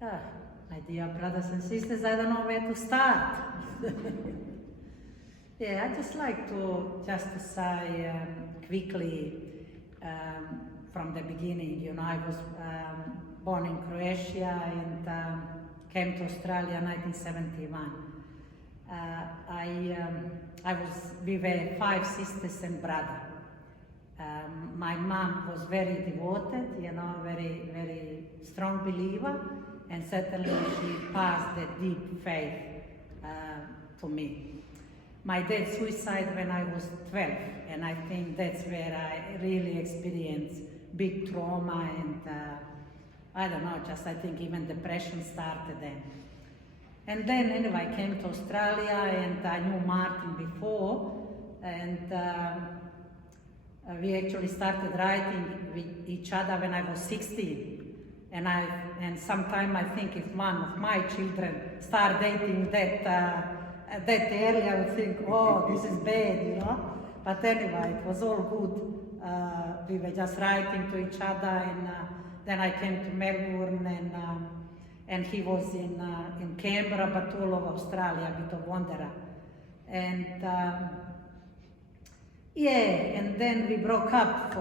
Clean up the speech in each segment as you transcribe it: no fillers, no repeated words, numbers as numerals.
Ah, my dear brothers and sisters, I don't know where to start. Yeah, I just like to say quickly from the beginning. You know, I was born in Croatia and came to Australia in 1971. We were 5 sisters and brother. My mom was very devoted, you know, very, very strong believer, and certainly she passed the deep faith to me. My dad suicide when I was 12, and I think that's where I really experienced big trauma and I don't know, just I think even depression started then. And then anyway, I came to Australia and I knew Martin before, and we actually started writing with each other when I was 16. And sometime I think if one of my children start dating that early, I would think, oh, this is bad, you know. But anyway, it was all good. We were just writing to each other, and then I came to Melbourne, and he was in Canberra, but all over Australia, a bit of wanderer. And yeah, and then we broke up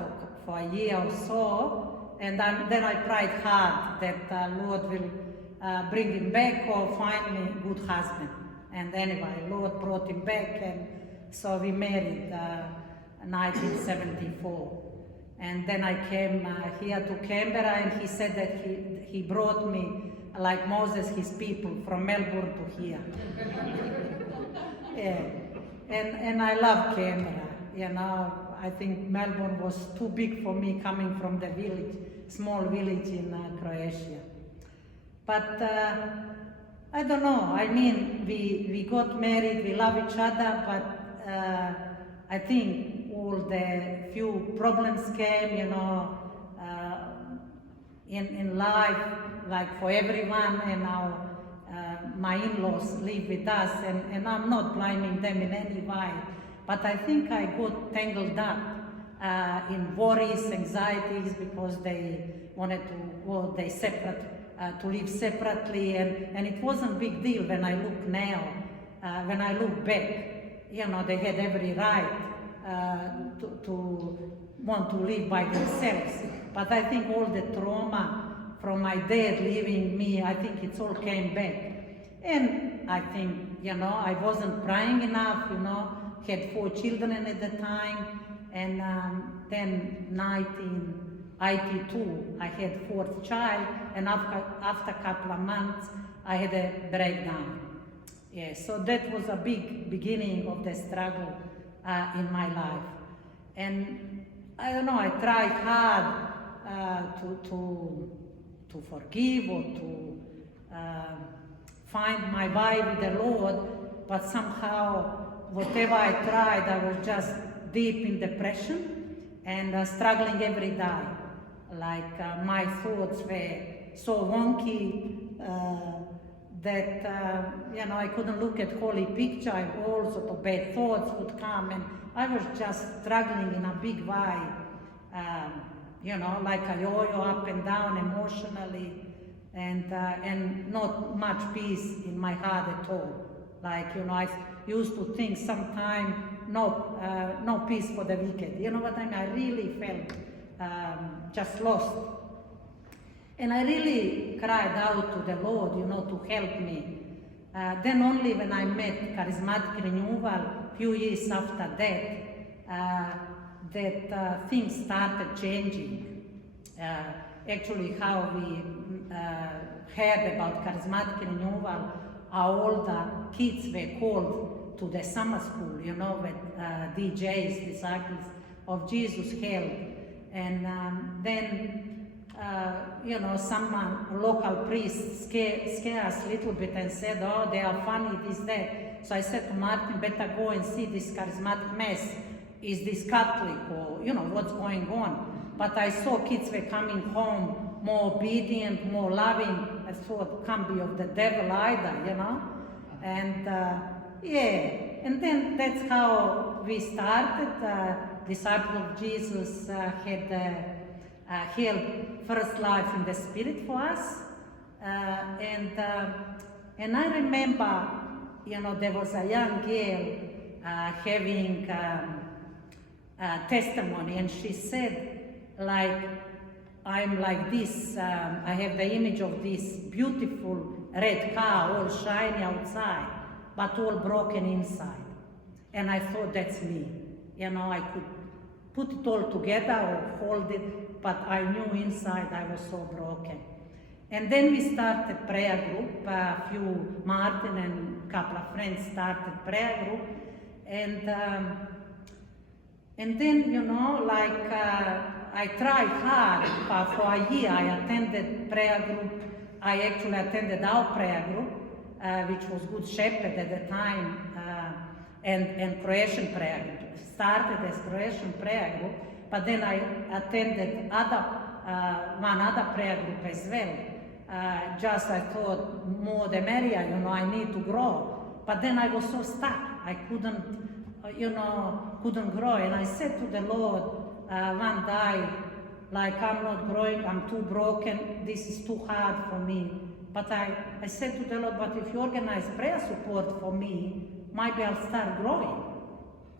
for a year or so, and then I prayed hard that Lord will bring him back or find me a good husband. And anyway, Lord brought him back, and so we married in 1974. And then I came here to Canberra, and he said that he brought me, like Moses, his people, from Melbourne to here. Yeah, and I love Canberra. You know, I think Melbourne was too big for me coming from the village, small village in Croatia. But I don't know, I mean, we got married, we love each other, but I think all the few problems came, you know, in life, like for everyone, and now my in-laws live with us, and I'm not blaming them in any way. But I think I got tangled up in worries, anxieties, because they wanted to live separately, and it wasn't a big deal when I look now, when I look back. You know, they had every right to want to live by themselves. But I think all the trauma from my dad leaving me, I think it's all came back. And I think, you know, I wasn't praying enough, you know, had 4 children at the time, and then 1982 I had 4th child, and after a couple of months I had a breakdown. Yeah, so that was a big beginning of the struggle in my life. And I don't know, I tried hard to forgive or to find my way with the Lord, but somehow whatever I tried, I was just deep in depression and struggling every day. Like my thoughts were so wonky that you know, I couldn't look at holy picture. All sort of bad thoughts would come, and I was just struggling in a big way. You know, like a yo-yo up and down emotionally, and not much peace in my heart at all. Like, you know, I used to think sometimes, no peace for the wicked. You know what I mean? I really felt just lost. And I really cried out to the Lord, you know, to help me. Then only when I met Charismatic Renewal, few years after that things started changing. Actually, how we heard about Charismatic Renewal, all the kids were called to the summer school, you know, with DJs, Disciples of Jesus held. And then, you know, someone, local priest, scared us a little bit and said, oh, they are funny, this, that. So I said to Martin, better go and see this charismatic mass. Is this Catholic, or, you know, what's going on? But I saw kids were coming home more obedient, more loving. I thought, can't be of the devil either, you know? And yeah, and then that's how we started. Disciple of Jesus had held first life in the Spirit for us. And I remember, there was a young girl having testimony, and she said, like, I'm like this, I have the image of this beautiful red car, all shiny outside, but all broken inside. And I thought, that's me. I could put it all together or hold it, but I knew inside I was so broken. And then we started prayer group. Martin and a couple of friends started prayer group. And then, I tried hard, but for a year I attended prayer group. I actually attended our prayer group, which was Good Shepherd at the time, and Croatian prayer group. Started as Croatian prayer group, but then I attended one other prayer group as well. Just I thought more the merrier, I need to grow. But then I was so stuck. I couldn't grow. And I said to the Lord one day, like, I'm not growing, I'm too broken, this is too hard for me. But I said to the Lord, but if you organize prayer support for me, maybe I'll start growing.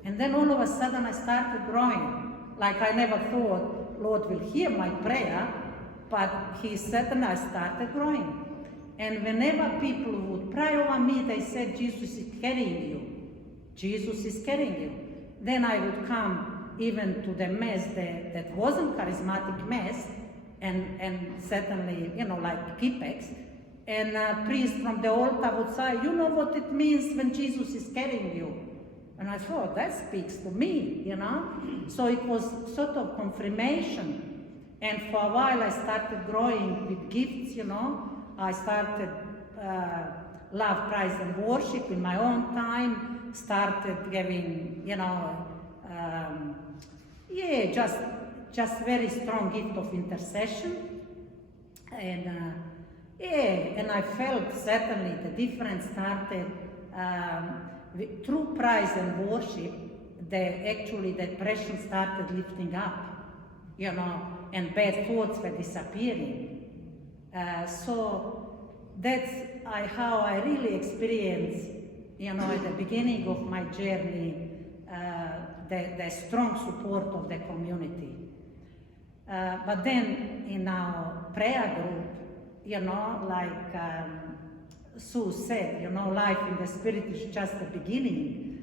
And then all of a sudden I started growing. Like, I never thought Lord will hear my prayer, but He said, and I started growing. And whenever people would pray over me, they said, Jesus is carrying you. Jesus is carrying you. Then I would come even to the mess that wasn't charismatic mess, and certainly, like Kipex, and a priest from the altar would say, you know what it means when Jesus is carrying you? And I thought, that speaks to me, So it was sort of confirmation. And for a while I started growing with gifts, I started love, praise and worship in my own time, started giving, just very strong gift of intercession. And I felt certainly the difference started through praise and worship. The depression started lifting up, and bad thoughts were disappearing. So that's how I really experienced, at the beginning of my journey, the strong support of the community. But then in our prayer group, like Sue said, life in the Spirit is just the beginning.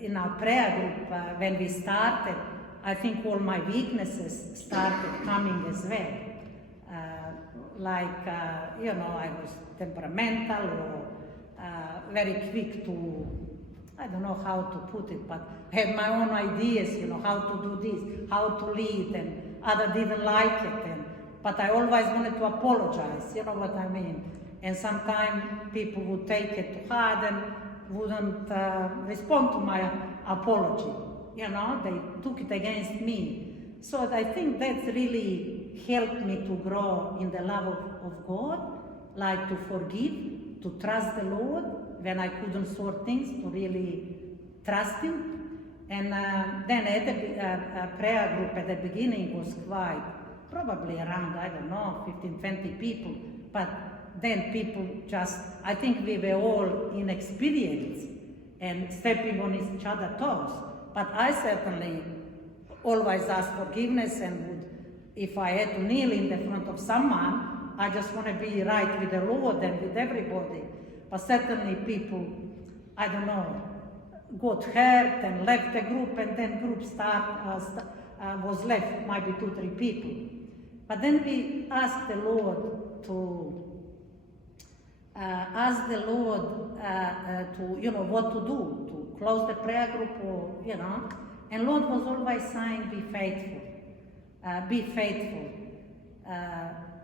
In our prayer group, when we started, I think all my weaknesses started coming as well. I was temperamental or very quick to, I don't know how to put it, but I had my own ideas, how to do this, how to lead, and others didn't like it. But I always wanted to apologize, you know what I mean? And sometimes people would take it too hard and wouldn't respond to my apology. They took it against me. So I think that's really helped me to grow in the love of God, like to forgive, to trust the Lord when I couldn't sort things, to really trust Him. And then at the prayer group at the beginning was quite, probably around, 15, 20 people. But then people I think we were all inexperienced and stepping on each other's toes. But I certainly always ask forgiveness, and if I had to kneel in the front of someone, I just want to be right with the Lord and with everybody. But certainly people, got hurt and left the group, and then group was left, maybe 2-3 people. But then we asked the Lord to what to do, to close the prayer group, or, and Lord was always saying, be faithful, be faithful.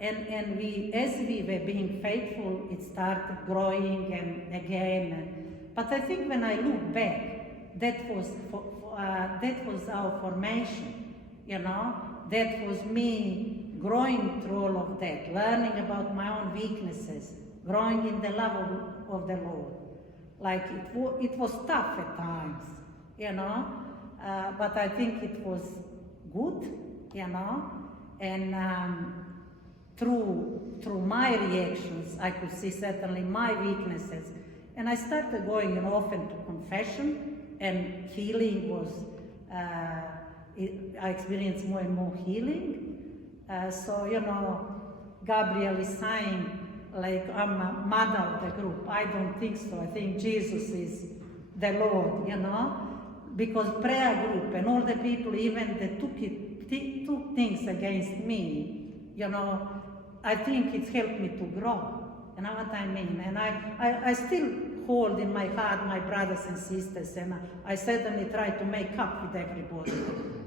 And we, as we were being faithful, it started growing and again. But I think when I look back, that was our formation, that was me growing through all of that, learning about my own weaknesses, growing in the love of the Lord. Like it was tough at times, but I think it was good, you know, and through my reactions, I could see certainly my weaknesses, and I started going often to confession, and healing was, I experienced more and more healing. So, you know, Gabriel is saying, like, I'm a mother of the group. I don't think so. I think Jesus is the Lord, you know, because prayer group and all the people, even that took things against me, you know, I think it's helped me to grow. You know what I mean? And I still hold in my heart my brothers and sisters, and I certainly try to make up with everybody.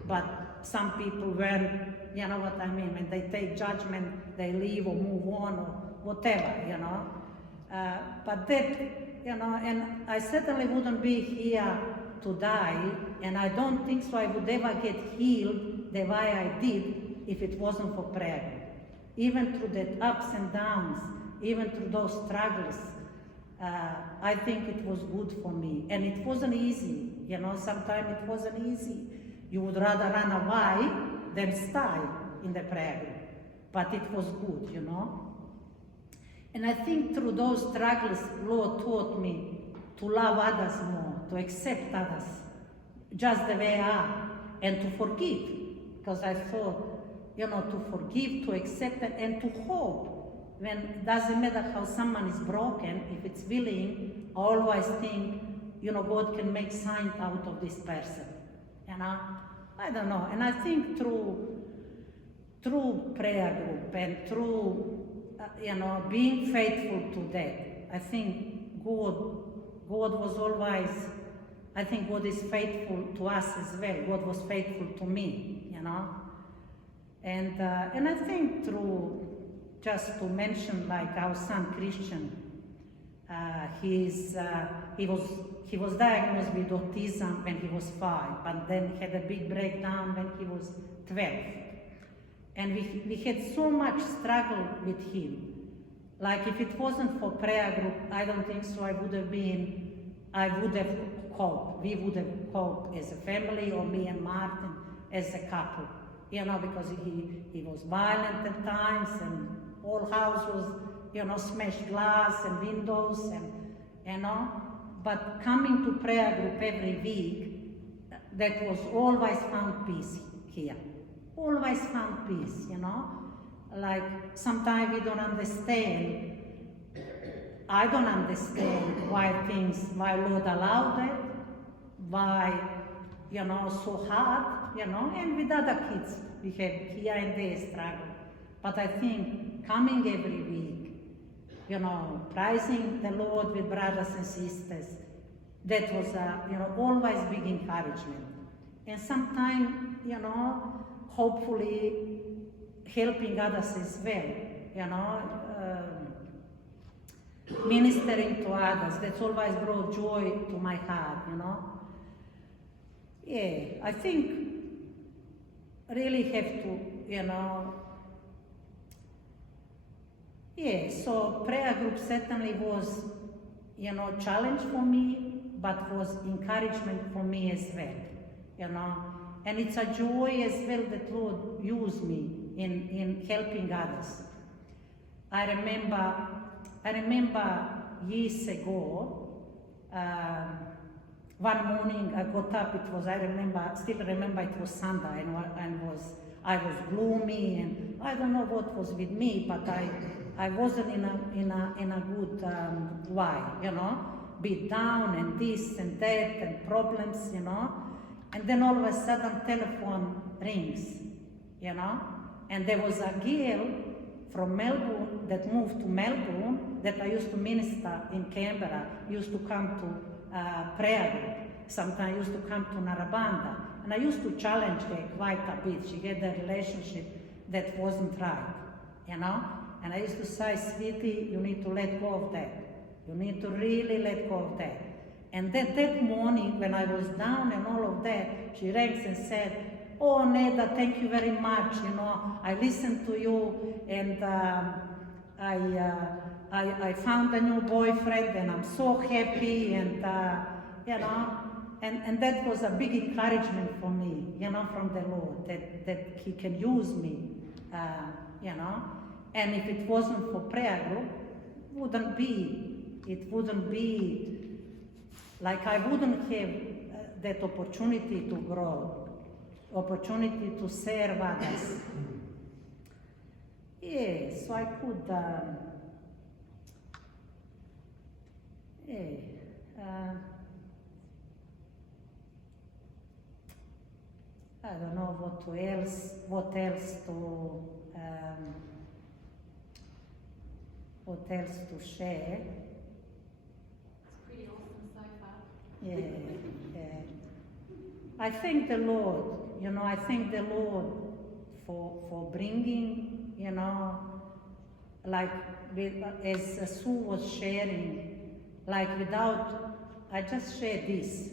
But some people weren't, you know what I mean? When they take judgment, they leave or move on or whatever, you know. But that, you know, and I certainly wouldn't be here to die, and I don't think so I would ever get healed the way I did if it wasn't for prayer. Even through the ups and downs, even through those struggles, I think it was good for me. And it wasn't easy, you know, sometimes it wasn't easy. You would rather run away than stay in the prayer group. But it was good, you know. And I think through those struggles, Lord taught me to love others more, to accept others just the way I are, and to forgive. Because I thought, you know, to forgive, to accept it, and to hope. When it doesn't matter how someone is broken, if it's willing, I always think, you know, God can make saint out of this person. You know, I don't know. And I think through prayer group and through, you know, being faithful to that, I think God was always, I think God is faithful to us as well. God was faithful to me, you know. And I think through, just to mention, like our son Christian, he was diagnosed with autism when he was 5, but then he had a big breakdown when he was 12. And we had so much struggle with him. Like, if it wasn't for prayer group, I don't think so I would have coped. We would have coped as a family, or me and Martin as a couple. You know, because he was violent at times, and whole house was, you know, smashed glass and windows, and, you know. But coming to prayer group every week, that was always found peace here. Always found peace, you know. Like, sometimes we don't understand. I don't understand why Lord allowed it, why, you know, so hard, you know, and with other kids, we have here and there struggle. But I think coming every week, you know, praising the Lord with brothers and sisters, that was, you know, always big encouragement. And sometimes, you know, hopefully helping others as well, you know, ministering to others, that's always brought joy to my heart, you know. Yeah, I think really have to, you know, yeah, so prayer group certainly was, you know, challenge for me, but was encouragement for me as well, you know. And it's a joy as well that Lord used me in helping others. I remember years ago, one morning I got up, still remember it was Sunday, and I was gloomy, and I don't know what was with me, but I wasn't in a good way, you know, beat down and this and that and problems, you know. And then all of a sudden telephone rings, you know, and there was a girl from Melbourne that moved to Melbourne that I used to minister in Canberra, used to come to prayer group. Sometimes used to come to Narabanda, and I used to challenge her quite a bit. She had a relationship that wasn't right, you know. And I used to say, sweetie, you need to let go of that. You need to really let go of that. And that morning, when I was down and all of that, she rang and said, oh, Neda, thank you very much. You know, I listened to you, and I found a new boyfriend, and I'm so happy, and you know, and that was a big encouragement for me. from the Lord, that He can use me, And if it wasn't for prayer group, it wouldn't be, like I wouldn't have that opportunity to grow, opportunity to serve others. Yeah, so I could, I don't know what else to share. It's pretty awesome so far. Yeah. I thank the Lord, I thank the Lord for bringing, like as Sue was sharing, like I just shared this.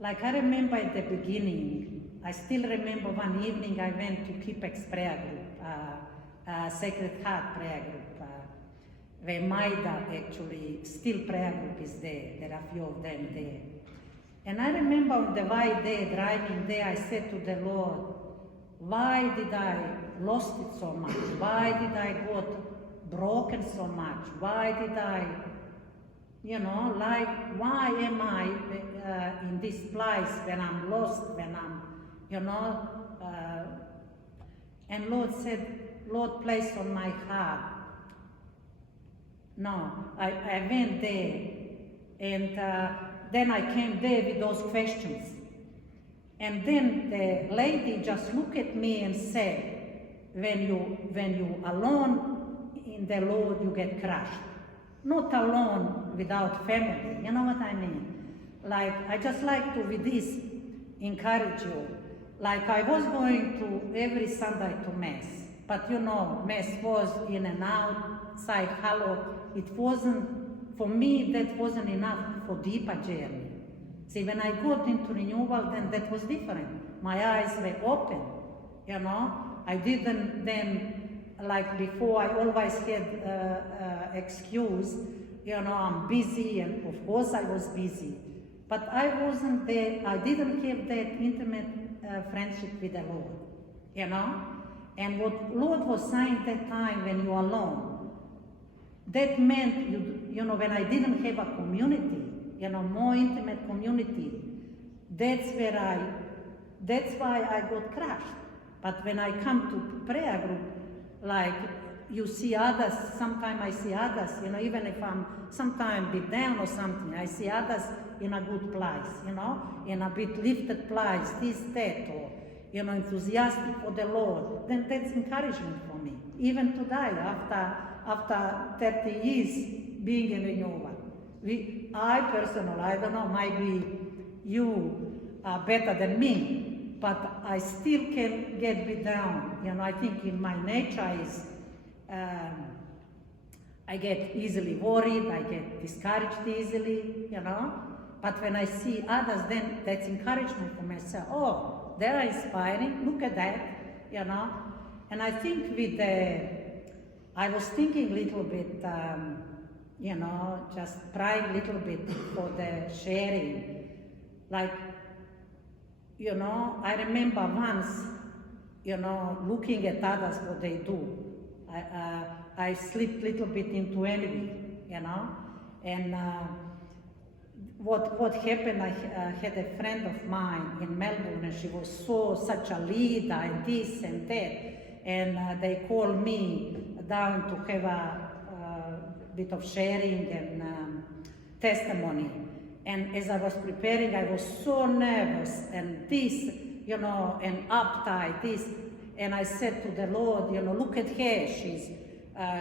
Like I remember at the beginning, I still remember one evening I went to Kipek's prayer group, Sacred Heart prayer group, where Maida actually, still prayer group is there. There are a few of them there. And I remember on the way there, driving there, I said to the Lord, why did I lost it so much? Why did I got broken so much? Why did I, why am I in this place when I'm lost, when I'm, and Lord placed on my heart. No, I went there, and then I came there with those questions. And then the lady just looked at me and said, when you alone in the Lord, you get crushed. Not alone without family, you know what I mean? Like, I just like to, with this, encourage you. Like, I was going to every Sunday to Mass, but Mass was in and outside hollow. It wasn't, for me, that wasn't enough for deeper journey. See, when I got into renewal, then that was different. My eyes were open, I didn't then, like before, I always had excuse, I'm busy, and of course I was busy. But I wasn't there, I didn't have that intimate friendship with the Lord, And what Lord was saying that time when you're alone, that meant, when I didn't have a community, more intimate community, that's why I got crushed. But when I come to prayer group, like you see others, sometimes I see others, even if I'm sometimes a bit down or something, I see others in a good place, in a bit lifted place, this, that, or, enthusiastic for the Lord, then that's encouragement for me. Even today, after 30 years being in renewal. I personally, I don't know, maybe you are better than me, but I still can get bit down. I think in my nature is, I get easily worried, I get discouraged easily, But when I see others, then that's encouragement for myself. Oh, they're inspiring, look at that, And I think I was thinking a little bit, just praying a little bit for the sharing. Like, I remember once, looking at others, what they do. I slipped a little bit into envy, And what happened, I had a friend of mine in Melbourne, and she was such a leader and this and that. And they called me down to have a bit of sharing and testimony. And as I was preparing, I was so nervous and this, and uptight, this. And I said to the Lord, look at her,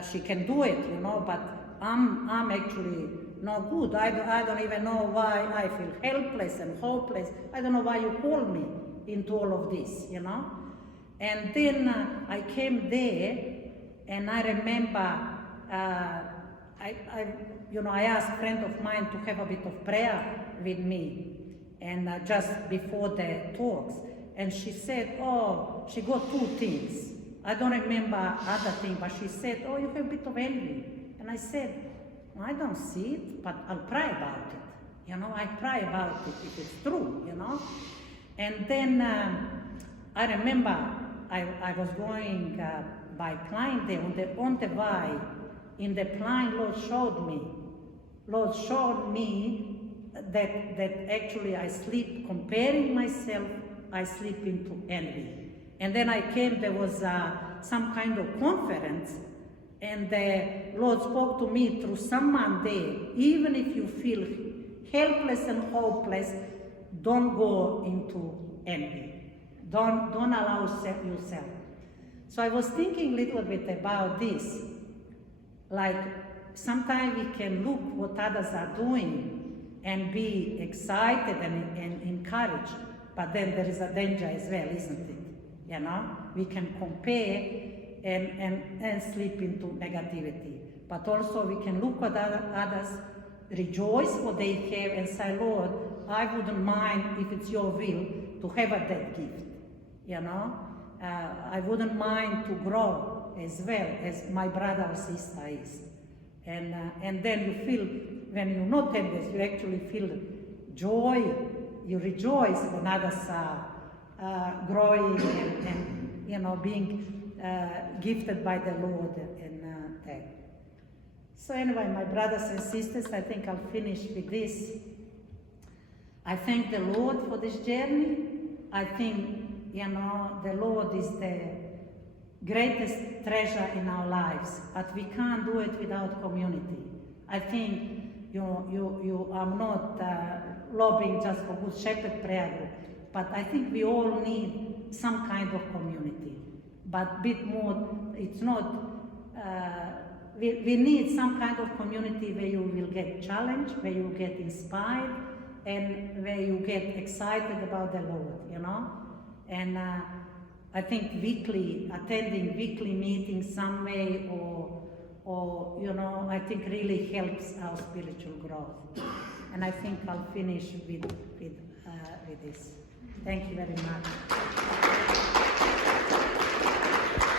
she can do it, but I'm actually no good. I don't even know why I feel helpless and hopeless. I don't know why you called me into all of this, And then I came there, and I remember I asked a friend of mine to have a bit of prayer with me, and just before the talks. And she said, she got 2 things. I don't remember other things, but she said, you have a bit of envy. And I said, I don't see it, but I'll pray about it. I pray about it if it's true, And then I remember I was going by plane there on the way. In the plane, Lord showed me that actually I sleep comparing myself. I sleep into envy. And then I came. There was some kind of conference, and the Lord spoke to me through someone there. Even if you feel helpless and hopeless, don't go into envy. Don't allow yourself. So I was thinking a little bit about this. Like, sometimes we can look what others are doing and be excited and encouraged, but then there is a danger as well, isn't it? You know, we can compare and slip into negativity. But also we can look at others, rejoice what they have, and say, Lord, I wouldn't mind if it's your will to have that gift. You know, I wouldn't mind to grow as well as my brother or sister is. And then you feel, when you're not envious, you actually feel joy. You rejoice when others are growing and you know, being gifted by the Lord and that. So anyway, my brothers and sisters, I think I'll finish with this. I thank the Lord for this journey. I think, you know, the Lord is the greatest treasure in our lives, but we can't do it without community. I think you are not lobbying just for Good Shepherd prayer group, but I think we all need some kind of community. But bit more, it's not, we need some kind of community where you will get challenged, where you get inspired, and where you get excited about the Lord, you know? And I think attending weekly meetings some way or you know, I think really helps our spiritual growth. And I think I'll finish with this. Thank you very much.